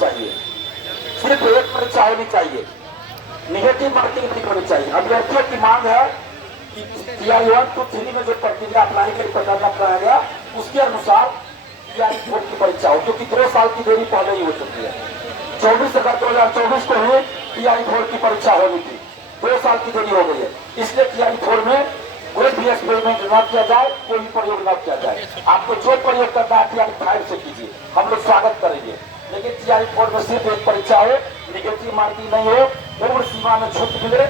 चाहिए, सिर्फ एक परीक्षा होनी चाहिए, निगेटिव मार्किंग नहीं होनी चाहिए। अभ्यर्थियों की मांग है कि टीआई 1 to 3 में जो प्रक्रिया अप्लाई कराया गया उसके अनुसार टीआई 4 की परीक्षा हो, क्योंकि 2 साल की देरी पहले ही हो चुकी है। 24 अगस्त 2024 को ही टीआई 4 की परीक्षा होनी थी, 2 साल की देरी हो गई है। इसलिए टीआई 4 में कोई भी एक्सपेरिमेंट न किया जाए, कोई प्रयोग न किया जाए। आपको जो प्रयोग करना है टीआई 5 से कीजिए, हम लोग स्वागत करेंगे, लेकिन टीआई 4 में सिर्फ एक परीक्षा हो, निगेटिव मार्किंग नहीं हो, उम्र सीमा में छूट मिले।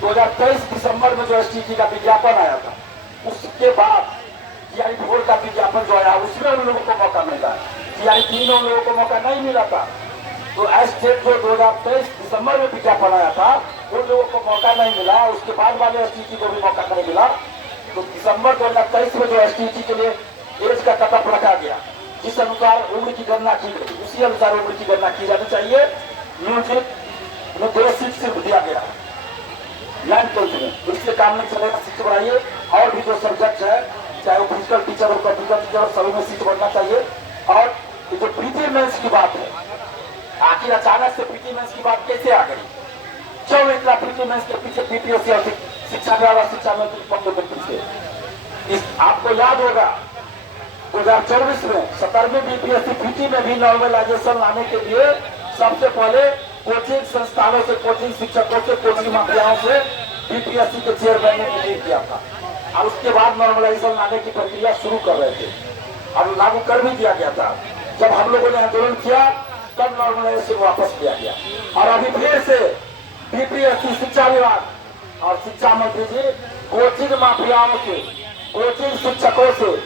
2023 दिसंबर में जो एसटीटी का विज्ञापन आया था, उसके बाद टीआई 4 का विज्ञापन जो आया उसमें उन लोगों को मौका मिला, टीआई 3 उन लोगों को मौका नहीं मिला था। तो एसटेट जो 2023 दिसंबर में विज्ञापन आया था उन लोगों को मौका नहीं मिला, उसके बाद वाले एसटीटी को भी मौका नहीं मिला। तो दिसंबर 2023 में जो एसटीटी के लिए एज का कटअप रखा गया, जिस अनुसार उम्र की गणना की गई, उसी अनुसार उम्र की गणना की जानी चाहिए। म्यूजिक में 2 सीट सिर्फ दिया गया 9th में, तो इससे काम नहीं चलेगा। सीट बढ़ाइए, और भी जो सब्जेक्ट है, चाहे वो फिजिकल टीचर हो, कंप्यूटर टीचर हो, सभी में सीट बढ़ना चाहिए। और ये जो प्रीटी मेंस की बात है, आखिर अचानक से प्रीटी मेंस की बात कैसे आ गई? क्यों इतना प्रीटी मेंस के पीछे बीपीएससी और शिक्षा विभाग और शिक्षा मंत्री पदों के पीछे? आपको याद होगा 2024 में 17वीं बीपीएससी पीटी में भी नॉर्मलाइजेशन लाने के लिए सबसे पहले कोचिंग संस्थानों से, कोचिंग शिक्षकों से, कोचिंग माफियाओं से बीपीएससी के चेयरमैन ने मीटिंग किया था, और उसके बाद नॉर्मलाइजेशन लाने की प्रक्रिया शुरू कर रहे थे और लागू कर भी दिया गया था। जब हम लोगों ने आंदोलन किया तब नॉर्मलाइजेशन वापस लिया गया, और अभी फिर से बीपीएससी, शिक्षा विभाग और शिक्षा मंत्री जी कोचिंग माफियाओं से, कोचिंग शिक्षकों से,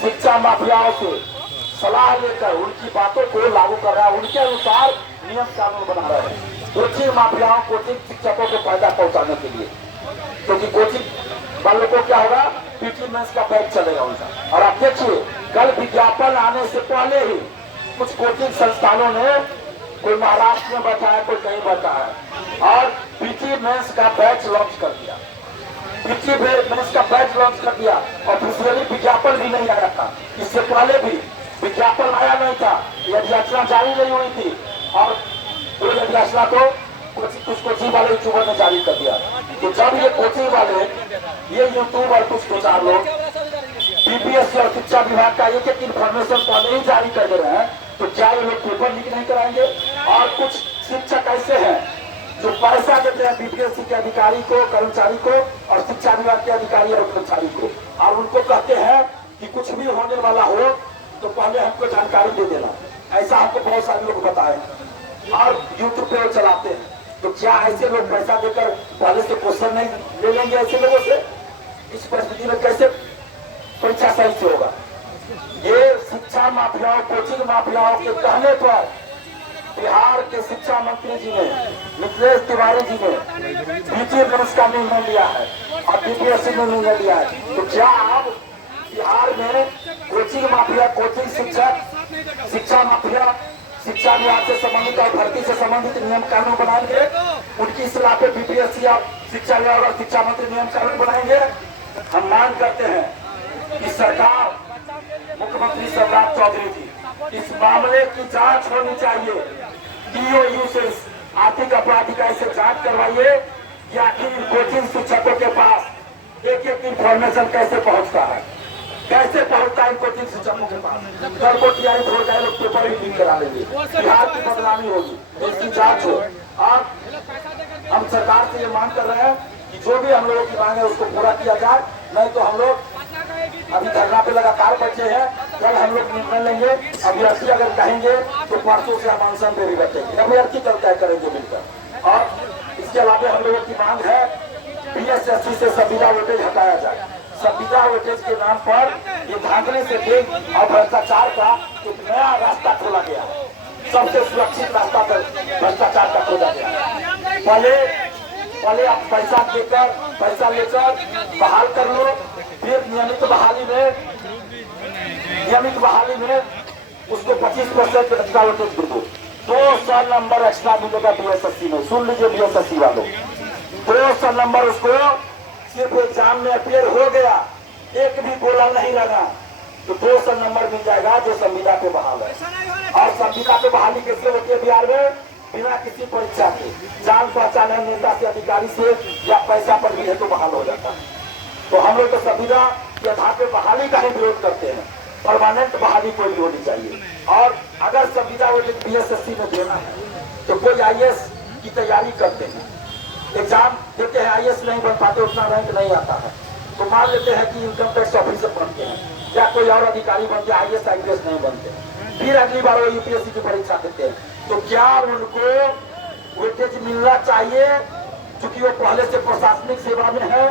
शिक्षा माफियाओं से सलाह लेकर उनकी बातों को लागू कर रहा है, उनके अनुसार नियम कानून बना रहे हैं, कोचिंग माफियाओं, कोचिंग शिक्षकों को फायदा पहुंचाने के लिए। क्योंकि कोचिंग वालों को क्या होगा, पीटी मेंस का बैच चलेगा उनका। और आप देखिए, कल विज्ञापन आने से पहले ही कुछ कोचिंग संस्थानों ने, कोई महाराष्ट्र में बैठा है, कोई कहीं बैठा है, और पीटी मेंस का बैच लॉन्च कर दिया, पीटी मेंस का बैच लॉन्च कर दिया। ऑफिशियली विज्ञापन भी नहीं आया था, इससे पहले भी विज्ञापन आया नहीं था, यदि याचना जारी नहीं हुई थी, और वो याचना को कुछ कोचिंग वाले यूट्यूबर ने जारी कर दिया। तो जब ये कोचिंग वाले, ये यूट्यूब और कुछ 2-4 लोग बीपीएससी और शिक्षा विभाग का एक इन्फॉर्मेशन पहले ही जारी कर दे रहे हैं, तो क्या ये लोग पेपर लीक नहीं कराएंगे? और कुछ शिक्षक ऐसे हैं जो पैसा देते हैं बीपीएससी के अधिकारी को, कर्मचारी को, और शिक्षा विभाग के अधिकारी और कर्मचारी को, और उनको कहते हैं कि कुछ भी होने वाला हो तो पहले हमको जानकारी दे देना। ऐसा हमको बहुत सारे लोग बताए और यूट्यूब पे वो चलाते हैं। तो क्या ऐसे लोग पैसा देकर पहले से क्वेश्चन नहीं ले लेंगे ऐसे लोगों से? इस परिस्थिति में कैसे परीक्षा सही से होगा? ये शिक्षा माफियाओं, कोचिंग माफियाओं के कहने पर बिहार के शिक्षा मंत्री जी ने, मिथिलेश तिवारी जी ने पीटी मेंस का निर्णय लिया है और बीपीएससी ने निर्णय लिया है। तो क्या आप बिहार में कोचिंग माफिया, कोचिंग शिक्षक, शिक्षा माफिया, शिक्षा विभाग से संबंधित और भर्ती से संबंधित नियम कानून बनाएंगे? उनकी सलाह पे बीपीएससी और शिक्षा विभाग और शिक्षा मंत्री नियम कानून बनाएंगे? हम मांग करते हैं कि सरकार, मुख्यमंत्री सम्राट चौधरी जी, इस मामले की जांच होनी चाहिए। डीओयू से, आर्थिक अपराधी का इसे जांच करवाइए कि आखिर कोचिंग शिक्षकों के पास एक इंफॉर्मेशन कैसे पहुंचता है, कैसे पहुंचता है कोचिंग शिक्षकों के पास। कल को टीआई 4 का लोग पेपर ही लीक करा लेंगे, बिहार की बदनामी होगी, इसकी जांच हो। और हम सरकार से ये मांग कर रहे हैं कि जो भी हम लोगों की मांग है उसको पूरा किया जाए, नहीं तो हम लोग अभी धरना पे लगातार बैठे हैं, कल हम लोग निर्णय लेंगे। अभ्यर्थी अगर कहेंगे तो परसों से हम अनशन पे भी बैठेंगे, अभ्यर्थी कल तय करेंगे मिलकर। और इसके अलावा हम लोगों की मांग है बीएसएससी से संविदा वेटेज हटाया जाए। संविदा वेटेज के नाम पर ये धांधली से देख और भ्रष्टाचार का एक नया रास्ता खोला गया, सबसे सुरक्षित रास्ता पर भ्रष्टाचार का खोला गया। पहले आप पैसा लेकर बहाल कर लो, फिर नियमित बहाली में उसको 25% एक्स्ट्रा वेटेज दे दो। 200 नंबर एक्स्ट्रा मिलेगा बीएसएससी में। सुन लीजिए बीएसएससी वालों, 200 नंबर उसको सिर्फ एग्जाम में अपियर हो गया, एक भी गोला नहीं लगा, तो 200 नंबर मिल जाएगा जो संविदा पे बहाल है। और संविदा पे बहाली कैसे होती है बिहार में? बिना किसी परीक्षा के, जान पहचान नेता से, अधिकारी से या पैसा पर भी है तो बहाल हो जाता है। तो हम लोग तो संविदा के आधार पे बहाली का ही विरोध करते हैं। परमानेंट बहाली कोई भी होनी चाहिए। और अगर संविदा बीएसएससी में देना है तो कोई आईएएस की तैयारी करते हैं, एग्जाम देते हैं, आईएएस नहीं बन पाते, उतना रैंक नहीं आता है, तो मान लेते हैं कि इनकम टैक्स ऑफिसर बनते हैं या कोई और अधिकारी बनते हैं, आईएएस आईपीएस नहीं बनते, फिर अगली बार वो यूपीएससी की परीक्षा देते हैं, तो क्या उनको वेटेज मिलना चाहिए? क्योंकि वो पहले से प्रशासनिक सेवा में है,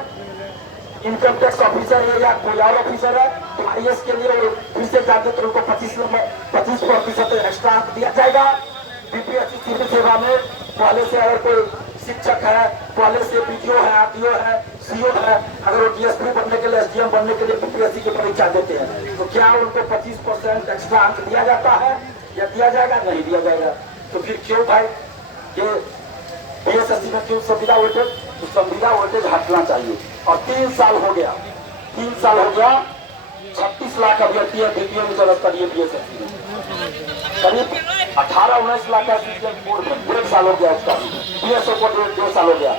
इनकम टैक्स ऑफिसर है या कोई और ऑफिसर है, तो आईएएस के लिए फिर से जाते तो उनको 25% एक्स्ट्रा अंक दिया जाएगा। बीपीएससी सिविल सेवा में पहले से अगर कोई शिक्षक है, पहले से बीडीओ है, आरटीओ है, सीओ है, अगर वो डीएसपी बनने के लिए, एसडीएम बनने के लिए बीपीएससी की परीक्षा देते हैं, तो क्या उनको 25% एक्स्ट्रा अंक दिया जाता है या दिया जाएगा? नहीं दिया जाएगा। तो फिर क्यों भाई ये बीएसएससी में क्यों संविदा वेटेज? तो संविदा वेटेज हटना चाहिए। और 3 साल हो गया, 3 साल हो गया, 36 लाख अभ्यर्थी है बीपीओ में चल स्तरीय बीएसएससी में, करीब 18-19 लाख का बोर्ड में 1.5 साल हो गया उसका, बीएसओ को 2 साल हो गया।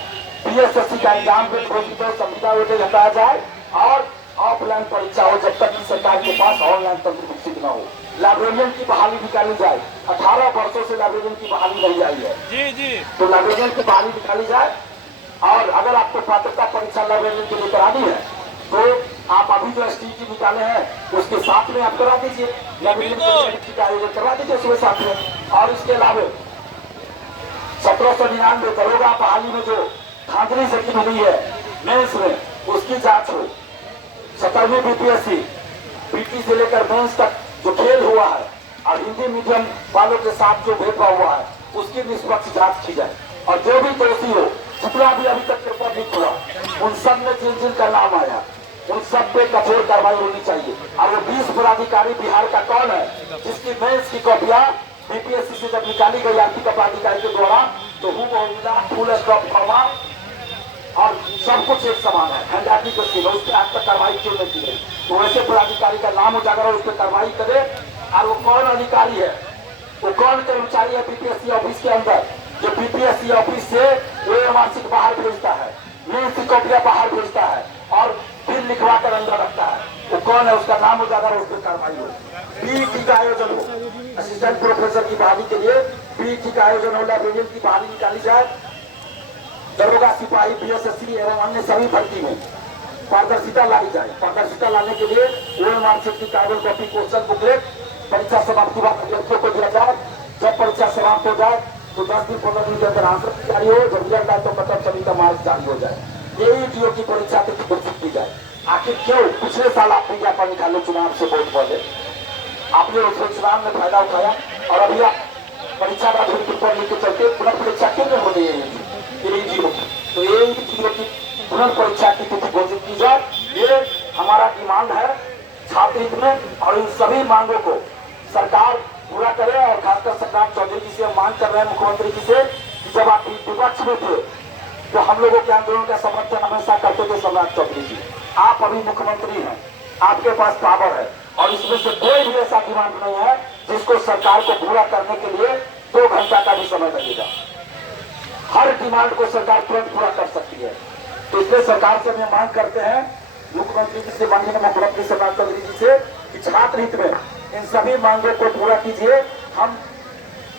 बीएसएससी का एग्जाम पे संविदा वेटेज हटाया जाए और ऑफलाइन परीक्षा हो जब तक कि सरकार के पास ऑनलाइन तंत्र विकसित न हो। लाइब्रेरियन की बहाली निकाली जाए, 18 वर्षों से लाइब्रेरियन की बहाली नहीं आई है जी, तो लाइब्रेरियन की बहाली निकाली जाए। और अगर आपको पात्रता परीक्षा लाइब्रेरियन के लिए करानी है तो आप अभी जो एसटीईटी निकाले हैं उसके साथ में आप करा दीजिए, लाइब्रेरियन का आयोजन करवा दीजिए उसके साथ में। और इसके अलावा 1799 दरोगा बहाली में जो धांधली सकी मिली है मेंस में, उसकी जांच हो। 17वीं बीपीएससी पीटी से लेकर मेंस तक जो खेल हुआ है और हिंदी मीडियम वालों के साथ जो भेदभाव हुआ है उसकी निष्पक्ष जांच की जाए। और जो भी दोषी हो, जितना भी अभी तक पेपर लीक हुआ, उन सब में जिन का नाम आया उन सब पे कठोर कार्रवाई होनी चाहिए। और वो 20 पदाधिकारी बिहार का कौन है जिसकी मेंस की कॉपियां बीपीएससी से जब निकाली गई आर्थिक पदाधिकारी के द्वारा तो फुल स्टॉप फॉर्मा और सब कुछ एक समान है, हैंडराइटिंग को सीधा, उस पर आज तक कार्रवाई क्यों नहीं की गई? तो वैसे पदाधिकारी का नाम उजागर हो, उस पर कार्रवाई करे। और वो कौन अधिकारी है, वो कौन कर्मचारी है बीपीएससी ऑफिस के अंदर जो बीपीएससी ऑफिस से ओएमआरसी बाहर भेजता है, मेंस की कॉपियां बाहर भेजता है और फिर लिखवा कर अंदर रखता है, वो कौन है? उसका नाम उजागर हो, उस पर कार्रवाई हो। पीईटी का आयोजन हो, असिस्टेंट प्रोफेसर की बहाली के लिए पीईटी का आयोजन हो, लाइब्रेरियन की बहाली निकाली जाए। दरोगा, सिपाही, बीएसएससी एवं अन्य सभी भर्ती में पारदर्शिता लाई जाए। पारदर्शिता लाने के लिए ओएमआरसी की कागज कॉपी, क्वेश्चन बुकलेट परीक्षा समाप्ति बाद अभ्यर्थियों को दिया जाए। जब परीक्षा समाप्त हो जाए तो 10 दिन 15 दिन के अंदर आंसर जारी हो, जब रिजल्ट आए तो कटअप सभी का मार्क्स जारी हो जाए। एईटीओ की परीक्षा की घोषित की जाए। आखिर क्यों? पिछले साल आप विज्ञापन निकाले चुनाव से बहुत पहले, आपने उस चुनाव में फायदा उठाया और अभी आप परीक्षा का पेपर लीक के चलते पुनः परीक्षा क्यों नहीं हो रही है? तो एईटीओ की पुनः परीक्षा की तिथि घोषित की जाए, ये हमारा डिमांड है छात्र हित में। और इन सभी मांगों को सरकार पूरा करे। और खासकर सम्राट चौधरी जी से हम मांग कर रहे हैं, मुख्यमंत्री जी से, कि जब आप विपक्ष में थे तो हम लोगों के आंदोलन का समर्थन हमेशा करते थे सम्राट चौधरी जी। आप अभी मुख्यमंत्री हैं, आपके पास पावर है और इसमें से कोई भी ऐसा डिमांड नहीं है जिसको सरकार को पूरा करने के लिए 2 घंटा का भी समय लगेगा। हर डिमांड को सरकार तुरंत पूरा कर सकती है। तो इसलिए सरकार से हम मांग करते हैं, मुख्यमंत्री जी से, माननीय मुख्यमंत्री सम्राट चौधरी जी से, कि छात्र हित में इन सभी मांगों को पूरा कीजिए। हम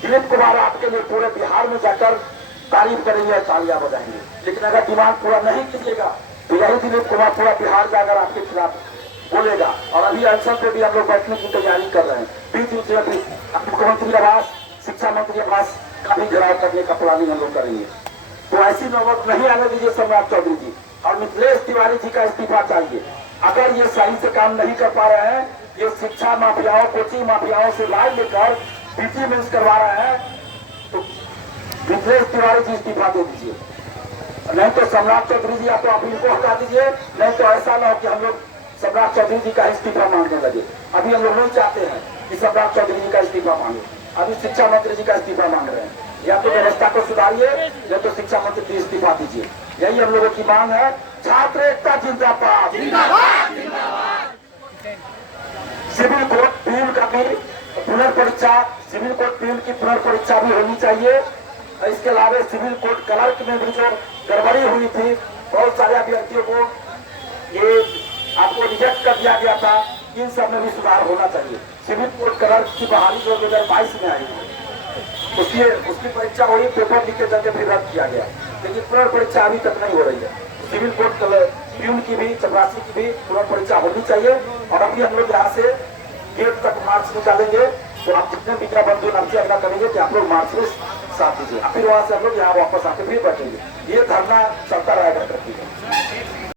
दिलीप कुमार आपके लिए पूरे बिहार में जाकर तारीफ करेंगे और तालियां बजाएंगे, लेकिन अगर डिमांड पूरा नहीं कीजिएगा तो यही दिलीप कुमार पूरा बिहार जाकर आपके खिलाफ बोलेगा। और अभी अनशन पे भी हम लोग बैठने की तैयारी कर रहे हैं। बीच में भी मुख्यमंत्री आवास, शिक्षा मंत्री आवास का भी घेराव करने का प्लानिंग हम लोग करेंगे। तो ऐसी नौबत नहीं आने दीजिए सम्राट चौधरी जी। और मिथिलेश तिवारी जी का इस्तीफा चाहिए। अगर ये सही से काम नहीं कर पा रहे हैं, ये शिक्षा माफियाओं, कोचिंग माफियाओं से लाइन लेकर पीटी मेंस करवा रहे हैं, तो मिथिलेश तिवारी जी इस्तीफा दे दीजिए। नहीं तो सम्राट चौधरी जी या तो आप इनको हटा दीजिए, नहीं तो ऐसा ना हो कि हम लोग सम्राट चौधरी जी का इस्तीफा मांगने लगे। अभी हम लोग नहीं चाहते हैं कि सम्राट चौधरी जी का इस्तीफा मांगे। अभी शिक्षा मंत्री जी का इस्तीफा मांग रहे हैं। या तो व्यवस्था को सुधारिए या तो शिक्षा मंत्री जी इस्तीफा दीजिए। यही हम लोगों की मांग है। छात्र एकता जिंदाबाद, सिविल कोड पीएम का भी पुनर्परीक्षा, सिविल कोड पीएम की पुनर्परीक्षा भी होनी चाहिए। इसके अलावा सिविल कोड क्लर्क में भी जो गड़बड़ी हुई थी, बहुत सारे अभ्यर्थियों को ये आपको रिजेक्ट कर दिया गया था, इन सब में भी सुधार होना चाहिए। सिविल कोड क्लर्क की बहाली जो 2022 में आई है, उसकी परीक्षा हुई, पेपर लिख के चलते फिर रद्द किया गया, लेकिन पुनर्परीक्षा अभी तक नहीं हो रही है। सिविल कोड प्यून की भी, चपरासी की भी पुनर्परीक्षा होनी चाहिए। और अभी हम लोग यहाँ से गेट तक मार्च निकालेंगे, तो आप जितने मीडिया बंधु अर्जी अगला करेंगे कि आप लोग मार्च में साथ दीजिए। फिर वहाँ से हम लोग यहाँ वापस आके फिर बैठेंगे। ये धरना चलता रहेगा।